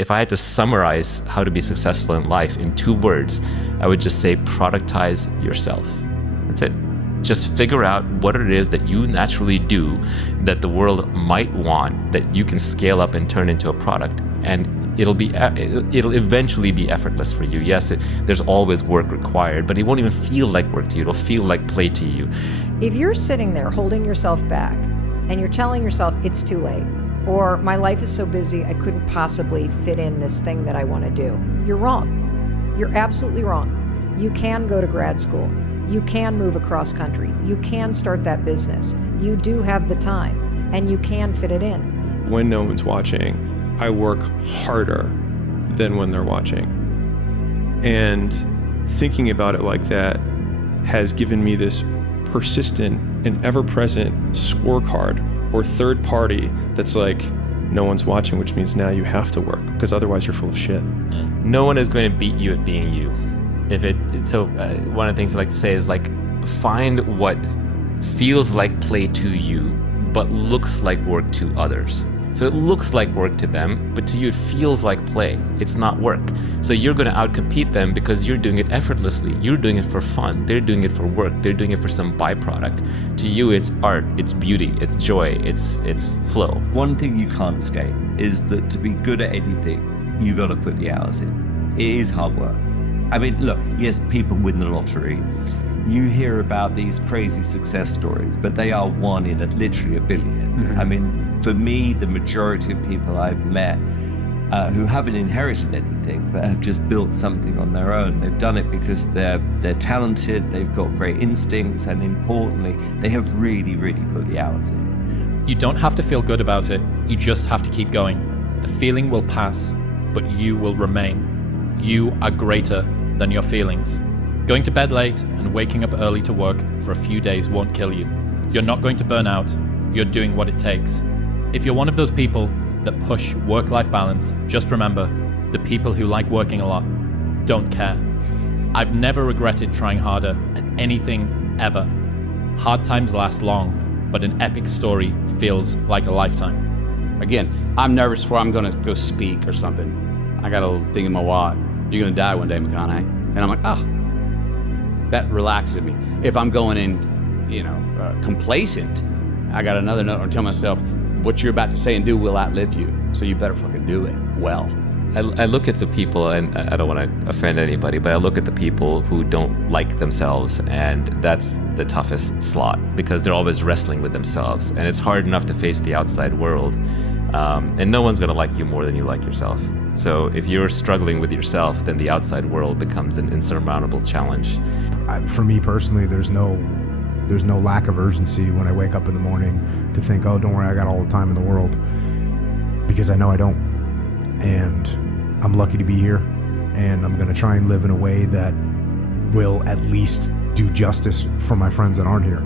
If I had to summarize how to be successful in life in 2 words, I would just say productize yourself. That's it. Just figure out what it is that you naturally do that the world might want, that you can scale up and turn into a product, and it'll eventually be effortless for you. Yes, there's always work required, but it won't even feel like work to you. It'll feel like play to you. If you're sitting there holding yourself back and you're telling yourself it's too late, or my life is so busy I couldn't possibly fit in this thing that I want to do, you're wrong. You're absolutely wrong. You can go to grad school. You can move across country. You can start that business. You do have the time, and you can fit it in. When no one's watching, I work harder than when they're watching. And thinking about it like that has given me this persistent and ever-present scorecard or third party that's like, no one's watching, which means now you have to work, because otherwise you're full of shit. No one is going to beat you at being you. One of the things I like to say is like, find what feels like play to you, but looks like work to others. So it looks like work to them, but to you it feels like play. It's not work. So you're going to outcompete them because you're doing it effortlessly. You're doing it for fun. They're doing it for work. They're doing it for some byproduct. To you, it's art, it's beauty, it's joy, it's flow. One thing you can't escape is that to be good at anything, you got to put the hours in. It is hard work. I mean, look, yes, people win the lottery. You hear about these crazy success stories, but they are one in literally a billion. Mm-hmm. I mean, for me, the majority of people I've met who haven't inherited anything, but have just built something on their own. They've done it because they're talented, they've got great instincts, and importantly, they have really, really put the hours in. You don't have to feel good about it. You just have to keep going. The feeling will pass, but you will remain. You are greater than your feelings. Going to bed late and waking up early to work for a few days won't kill you. You're not going to burn out. You're doing what it takes. If you're one of those people that push work-life balance, just remember, the people who like working a lot don't care. I've never regretted trying harder at anything ever. Hard times last long, but an epic story feels like a lifetime. Again, I'm nervous before I'm gonna go speak or something. I got a little thing in my wallet. You're gonna die one day, McConaughey. And I'm like, that relaxes me. If I'm going in, complacent, I got another note and tell myself, what you're about to say and do will outlive you. So you better fucking do it well. I look at the people, and I don't want to offend anybody, but I look at the people who don't like themselves, and that's the toughest slot because they're always wrestling with themselves, and it's hard enough to face the outside world. And no one's gonna like you more than you like yourself. So if you're struggling with yourself, then the outside world becomes an insurmountable challenge. For me personally, there's no lack of urgency when I wake up in the morning to think, oh, don't worry, I got all the time in the world, because I know I don't. And I'm lucky to be here, and I'm gonna try and live in a way that will at least do justice for my friends that aren't here.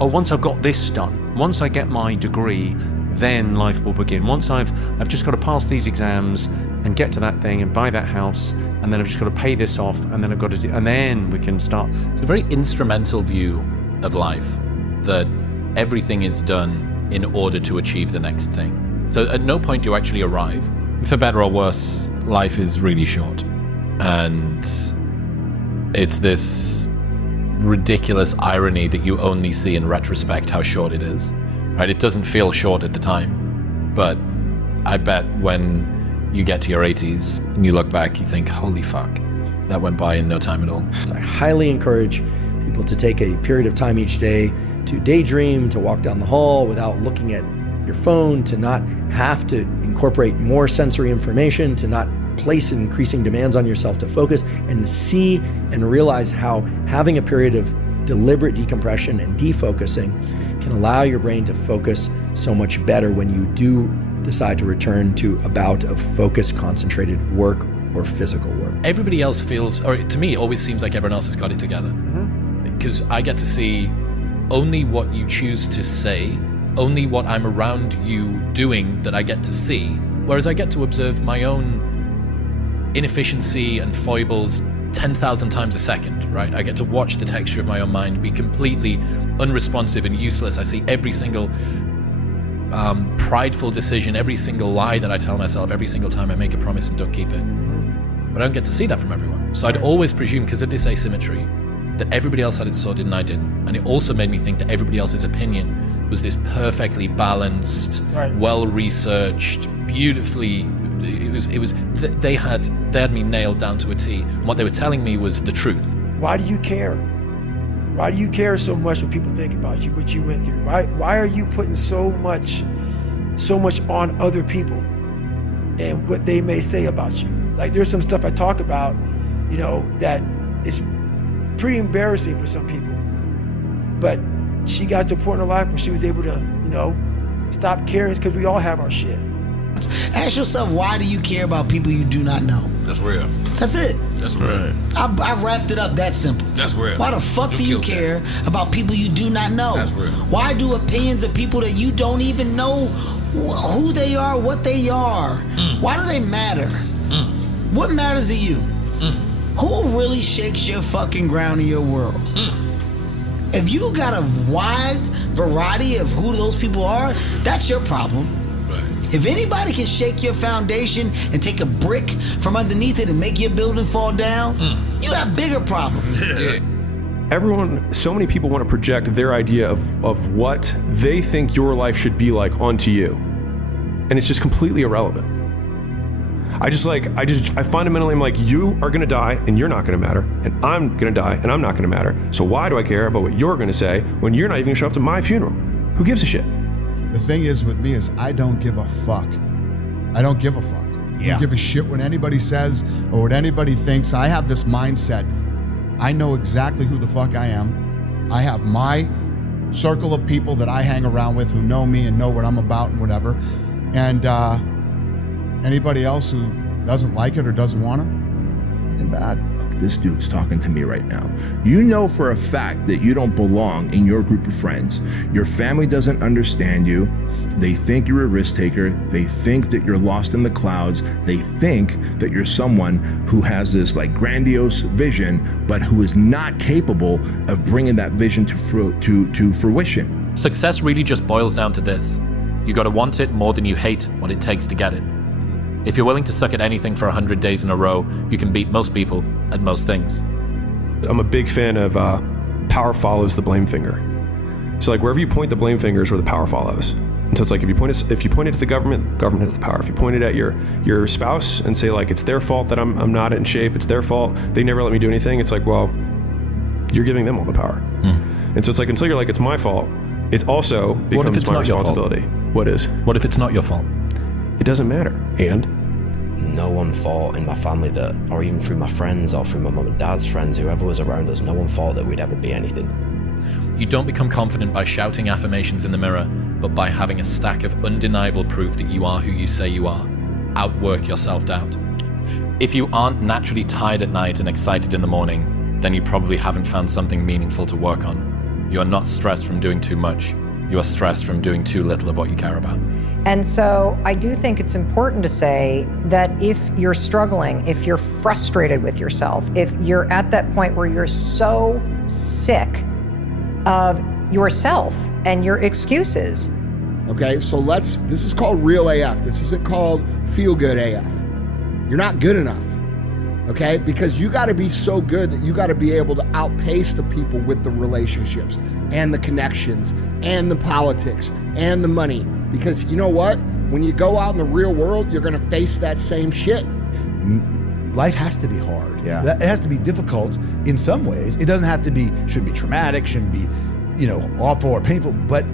Oh, once I've got this done, once I get my degree, then life will begin. Once I've just got to pass these exams and get to that thing and buy that house, and then I've just got to pay this off, and then I've got to do, and then we can start. It's a very instrumental view of life, that everything is done in order to achieve the next thing. So at no point do you actually arrive. For better or worse, life is really short. And it's this ridiculous irony that you only see in retrospect how short it is. Right? It doesn't feel short at the time, but I bet when you get to your 80s and you look back, you think, holy fuck, that went by in no time at all. I highly encourage people to take a period of time each day to daydream, to walk down the hall without looking at your phone, to not have to incorporate more sensory information, to not place increasing demands on yourself to focus, and see and realize how having a period of deliberate decompression and defocusing can allow your brain to focus so much better when you do decide to return to a bout of focused, concentrated work or physical work. Everybody else feels, or to me, it always seems like everyone else has got it together. Because I get to see only what you choose to say, only what I'm around you doing that I get to see, whereas I get to observe my own inefficiency and foibles 10,000 times a second, right? I get to watch the texture of my own mind be completely unresponsive and useless. I see every single prideful decision, every single lie that I tell myself, every single time I make a promise and don't keep it. But I don't get to see that from everyone. So I'd always presume, because of this asymmetry, that everybody else had it sorted and I didn't. And it also made me think that everybody else's opinion was this perfectly balanced, well-researched, beautifully. They had me nailed down to a T. And what they were telling me was the truth. Why do you care? Why do you care so much what people think about you, what you went through? Why are you putting so much on other people and what they may say about you? Like, there's some stuff I talk about, that is pretty embarrassing for some people. But she got to a point in her life where she was able to, stop caring, because we all have our shit. Ask yourself, why do you care about people you do not know? That's real. That's it. That's real. I wrapped it up that simple. That's real. Why the fuck do you care about people you do not know? That's real. Why do opinions of people that you don't even know who they are, what they are? Why do they matter? What matters to you? Who really shakes your fucking ground in your world? If you got a wide variety of who those people are, that's your problem. If anybody can shake your foundation and take a brick from underneath it and make your building fall down, you got bigger problems. So many people want to project their idea of what they think your life should be like onto you. And it's just completely irrelevant. I fundamentally am like, you are going to die and you're not going to matter. And I'm going to die and I'm not going to matter. So why do I care about what you're going to say when you're not even going to show up to my funeral? Who gives a shit? The thing is with me is I don't give a fuck. I don't give a fuck. I don't give a shit what anybody says or what anybody thinks. I have this mindset. I know exactly who the fuck I am. I have my circle of people that I hang around with who know me and know what I'm about and whatever. And anybody else who doesn't like it or doesn't want it, fucking bad. This dude's talking to me right now. You know for a fact that you don't belong in your group of friends. Your family doesn't understand you. They think you're a risk taker. They think that you're lost in the clouds. They think that you're someone who has this like grandiose vision, but who is not capable of bringing that vision to fruition. Success really just boils down to this. You gotta want it more than you hate what it takes to get it. If you're willing to suck at anything for 100 days in a row, you can beat most people at most things. I'm a big fan of power follows the blame finger. So like wherever you point the blame finger is where the power follows. And so it's like if you point it at the government has the power. If you point it at your spouse and say like it's their fault that I'm not in shape, it's their fault, they never let me do anything, it's like, well, you're giving them all the power. And so it's like until you're like it's my fault, it also becomes my responsibility. What is? What if it's not your fault? It doesn't matter. And no one thought in my family that, or even through my friends or through my mum and dad's friends, whoever was around us, no one thought that we'd ever be anything. You don't become confident by shouting affirmations in the mirror, but by having a stack of undeniable proof that you are who you say you are. Outwork your self-doubt. If you aren't naturally tired at night and excited in the morning, then you probably haven't found something meaningful to work on. You are not stressed from doing too much. You are stressed from doing too little of what you care about. And so I do think it's important to say that if you're struggling, if you're frustrated with yourself, if you're at that point where you're so sick of yourself and your excuses. Okay, so this is called real AF. This isn't called feel good AF. You're not good enough, okay? Because you gotta be so good that you gotta be able to outpace the people with the relationships and the connections and the politics and the money. Because you know what? When you go out in the real world, you're gonna face that same shit. Life has to be hard. Yeah. It has to be difficult in some ways. It doesn't have to be, shouldn't be traumatic, shouldn't be, awful or painful, but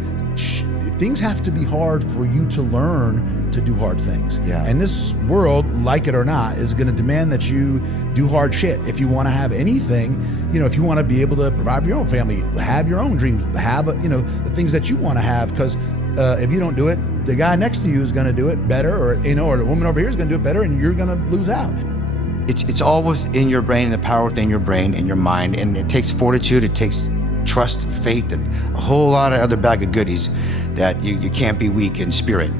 things have to be hard for you to learn to do hard things. Yeah. And this world, like it or not, is gonna demand that you do hard shit. If you wanna have anything, if you wanna be able to provide for your own family, have your own dreams, have, the things that you wanna have, because if you don't do it, the guy next to you is going to do it better, or the woman over here is going to do it better, and you're going to lose out. It's all within your brain, the power within your brain and your mind, and it takes fortitude, it takes trust, faith, and a whole lot of other bag of goodies that you can't be weak in spirit.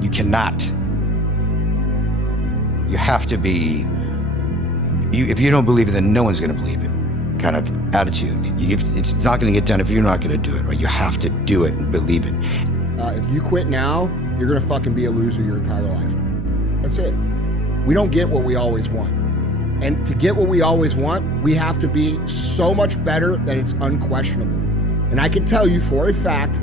You cannot. You have to be. If you don't believe it, then no one's going to believe it. Kind of attitude. It's not going to get done if you're not going to do it. Right? You have to do it and believe it. If you quit now, you're gonna fucking be a loser your entire life. That's it. We don't get what we always want. And to get what we always want, we have to be so much better that it's unquestionable. And I can tell you for a fact,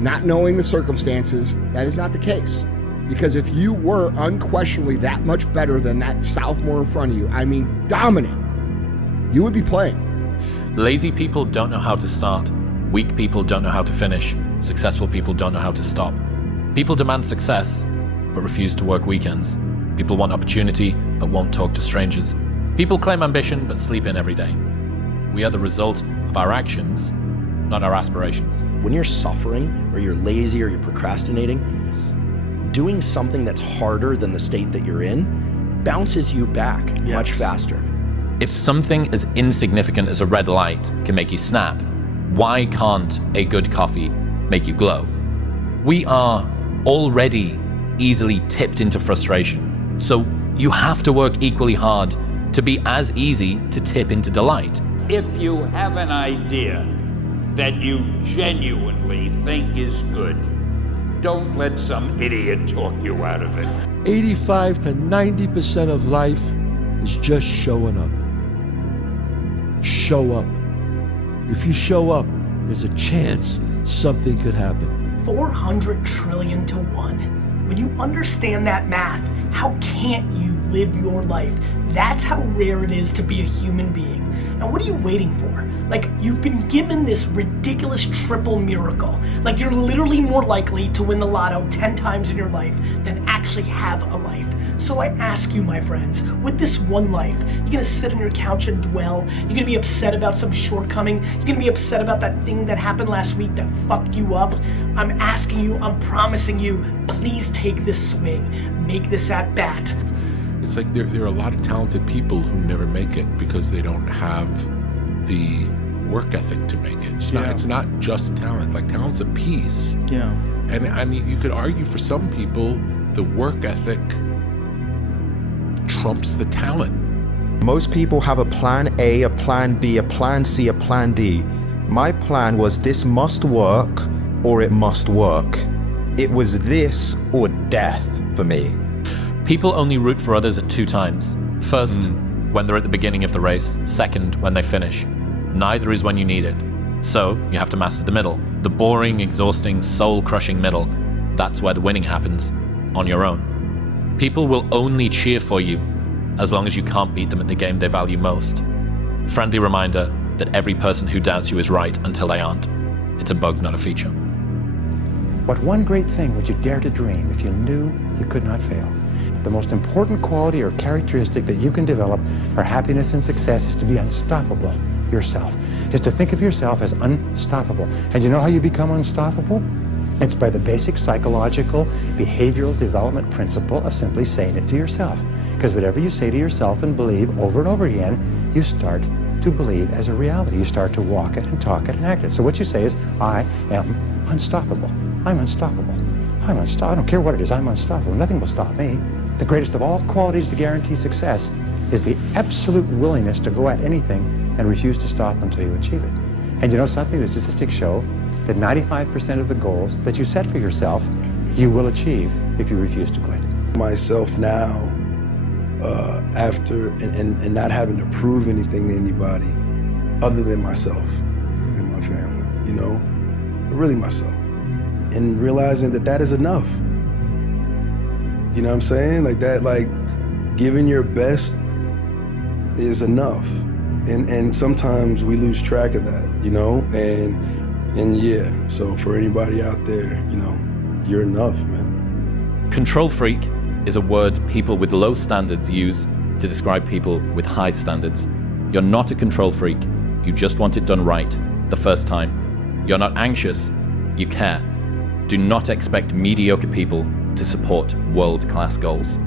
not knowing the circumstances, that is not the case. Because if you were unquestionably that much better than that sophomore in front of you, I mean dominant, you would be playing. Lazy people don't know how to start. Weak people don't know how to finish. Successful people don't know how to stop. People demand success, but refuse to work weekends. People want opportunity, but won't talk to strangers. People claim ambition, but sleep in every day. We are the result of our actions, not our aspirations. When you're suffering, or you're lazy, or you're procrastinating, doing something that's harder than the state that you're in bounces you back much faster. If something as insignificant as a red light can make you snap, why can't a good coffee make you glow? We are already easily tipped into frustration, so you have to work equally hard to be as easy to tip into delight. If you have an idea that you genuinely think is good, don't let some idiot talk you out of it. 85 to 90% of life is just showing up. Show up. If you show up, there's a chance something could happen. 400 trillion to 1. When you understand that math, how can't you live your life? That's how rare it is to be a human being. And what are you waiting for? Like, you've been given this ridiculous triple miracle. Like, you're literally more likely to win the lotto 10 times in your life than actually have a life. So I ask you, my friends, with this one life, you're gonna sit on your couch and dwell? You're gonna be upset about some shortcoming? You're gonna be upset about that thing that happened last week that fucked you up? I'm asking you, I'm promising you, please take this swing. Make this at bat. It's like there are a lot of talented people who never make it because they don't have the work ethic to make it. It's not just talent. Like, talent's a piece. Yeah. And I mean, you could argue for some people the work ethic trumps the talent. Most people have a plan A, a plan B, a plan C, a plan D. My plan was this must work or it must work. It was this or death for me. People only root for others at 2 times. First, when they're at the beginning of the race. Second, when they finish. Neither is when you need it. So, you have to master the middle. The boring, exhausting, soul-crushing middle. That's where the winning happens, on your own. People will only cheer for you as long as you can't beat them at the game they value most. Friendly reminder that every person who doubts you is right until they aren't. It's a bug, not a feature. What one great thing would you dare to dream if you knew you could not fail? The most important quality or characteristic that you can develop for happiness and success is to be unstoppable yourself, is to think of yourself as unstoppable. And you know how you become unstoppable? It's by the basic psychological behavioral development principle of simply saying it to yourself. Because whatever you say to yourself and believe over and over again, you start to believe as a reality. You start to walk it and talk it and act it. So what you say is, I am unstoppable. I'm unstoppable. I'm unstoppable. I don't care what it is, I'm unstoppable. Nothing will stop me. The greatest of all qualities to guarantee success is the absolute willingness to go at anything and refuse to stop until you achieve it. And you know something? The statistics show that 95% of the goals that you set for yourself, you will achieve if you refuse to quit. Myself now, after and not having to prove anything to anybody other than myself and my family, you know, really myself. And realizing that that is enough. You know what I'm saying? Like that, like giving your best is enough. And sometimes we lose track of that, you know? And yeah, so for anybody out there, you know, you're enough, man. Control freak is a word people with low standards use to describe people with high standards. You're not a control freak. You just want it done right the first time. You're not anxious. You care. Do not expect mediocre people to support world-class goals.